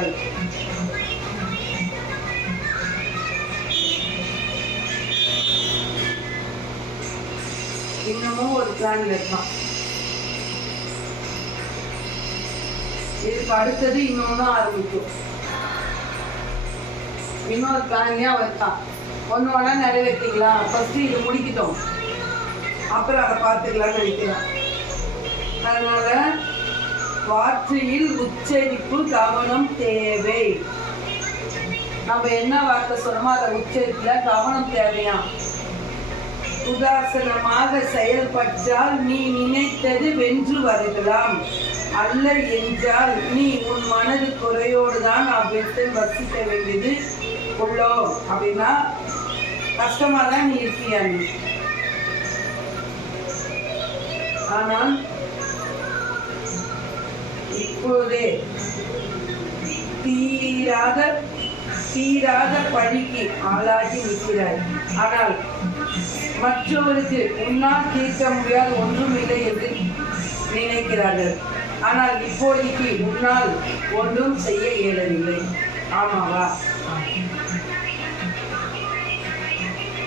மக்கள். இன்னமும் ஒரு பிளான் வைக்கலாம். இதுக்கு அடுத்தது இன்னொன்னு ஆரம்பிக்கும். இன்னொரு பிளானியா வைக்கலாம். ஒன்று ஒன்றா நிறைவேற்றிக்கலாம். ஃபர்ஸ்ட் இது முடிக்கிட்டோம், அப்புறம் அதை பார்த்துக்கலாம்னு நினைக்கலாம். அதனால வார்த்தையில் உச்சரிப்பு கவனம் தேவை. நம்ம என்ன வார்த்தை சொன்னோமோ அதை உச்சரிப்புல கவனம் தேவையா. உதாசனமாக செயல்பட்டால் நீ நினைத்தது வென்று வருகலாம், அல்ல என்றால் நீ உன் மனது குறையோடு தான் அவ்விடத்தை வசிக்க வேண்டியது உள்ளோ. அப்படின்னா கஷ்டமா தான் நீ இருக்கியா நீ. ஆனால் இப்போதே தீராத பழிக்கு ஆளாகி நிற்கிறாய். ஆனால் மற்றவருக்கு உன்னால் தீர்க்க முடியாத ஒன்றும் இல்லை என்று நினைக்கிறார்கள். ஆனால் இப்போதைக்கு உன்னால் ஒன்றும் செய்ய இயலவில்லை. ஆமாவா?